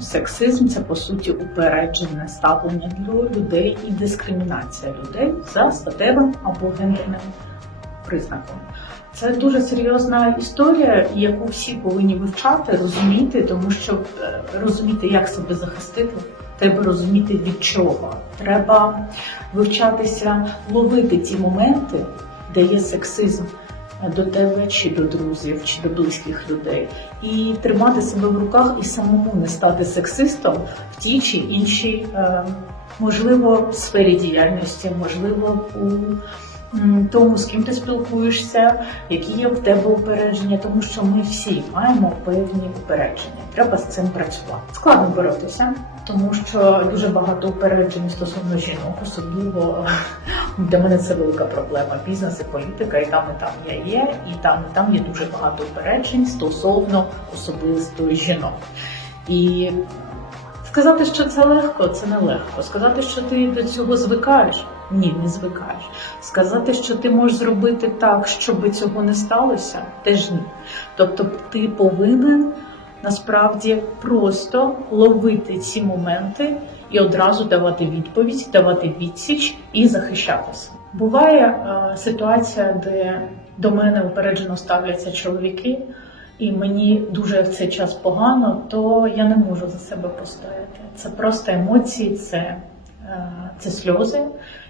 Сексизм це по суті упереджене ставлення до людей і дискримінація людей за статевим або гендерним признаком. Це дуже серйозна історія, яку всі повинні вивчати, розуміти, тому що е, розуміти, як себе захистити, треба розуміти від чого. Треба вивчатися, ловити ті моменти, де є сексизм до тебе чи до друзів, чи до близьких людей, і тримати себе в руках і самому не стати сексистом в тій чи іншій, е, можливо, сфері діяльності, можливо, у тому, з ким ти спілкуєшся, які є в тебе упередження, тому що ми всі маємо певні упередження. Треба з цим працювати. Складно боротися, тому що дуже багато упереджень стосовно жінок, особливо для мене це велика проблема. Бізнес і політика, і там, і там я є, і там, і там є дуже багато упереджень стосовно особисто жінок. І сказати, що це легко, це не легко. Сказати, що ти до цього звикаєш, ні, не звикаєш. Сказати, що ти можеш зробити так, щоб цього не сталося, теж ні. Тобто ти повинен насправді просто ловити ці моменти і одразу давати відповідь, давати відсіч і захищатися. Буває е, ситуація, де до мене упереджено ставляться чоловіки, і мені дуже в цей час погано, то я не можу за себе постояти. Це просто емоції, це, е, це сльози,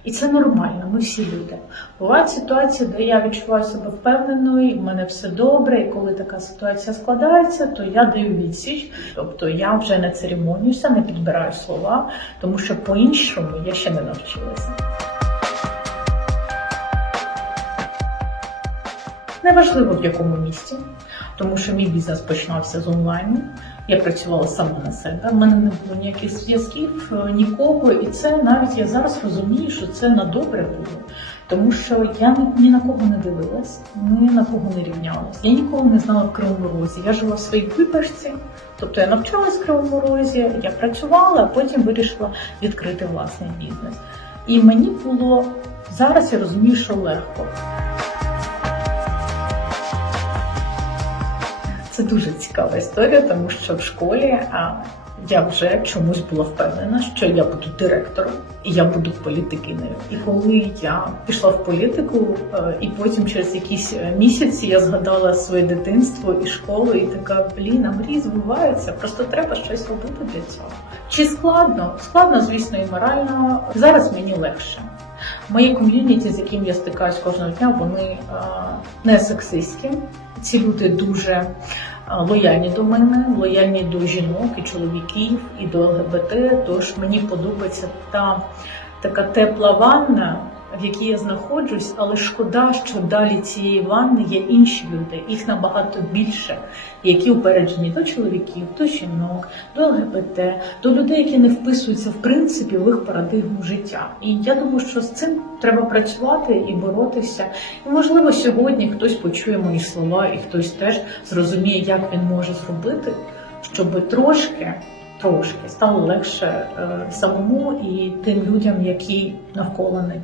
і це нормально. Ми всі люди. Бувають ситуації, де я відчуваю себе впевненою, і в мене все добре. І коли така ситуація складається, то я даю відсіч. Тобто я вже не церемонюся, не підбираю слова, тому що по-іншому я ще не навчилася. Неважливо в якому місці, тому що мій бізнес починався з онлайну. Я працювала сама на себе. У мене не було ніяких зв'язків, е, нікого, і це навіть я зараз розумію, що це на добре було. Тому що я ні на кого не дивилась, ні на кого не рівнялась. Я нікого не знала в Кривому Розі. Я жила в своїй випашці, тобто я навчалась в Кривому Розі, я працювала, а потім вирішила відкрити власний бізнес. І мені було зараз я розумію, що легко. Це дуже цікава історія, тому що в школі я вже чомусь була впевнена, що я буду директором і я буду політикинею. І коли я пішла в політику, е, і потім через якісь е, місяці я згадала своє дитинство і школу, і така блін, а мрії збуваються. Просто треба щось робити для цього. Чи складно? Складно, звісно, і морально. Зараз мені легше. Мої ком'юніті, з яким я стикаюсь кожного дня, вони е, не сексистські. Ці люди дуже е, лояльні до мене, лояльні до жінок і чоловіків, і до ЛГБТ. Тож мені подобається та така тепла ванна, в якій я знаходжусь, але шкода, що далі цієї ванни є інші люди, їх набагато більше, які упереджені до чоловіків, до жінок, до ЛГБТ, до людей, які не вписуються в принципі в їх парадигму життя. І я думаю, що з цим треба працювати і боротися. І можливо, сьогодні хтось почує мої слова, і хтось теж зрозуміє, як він може зробити, щоб трошки. Трошки стало легше е, самому і тим людям, які навколо них.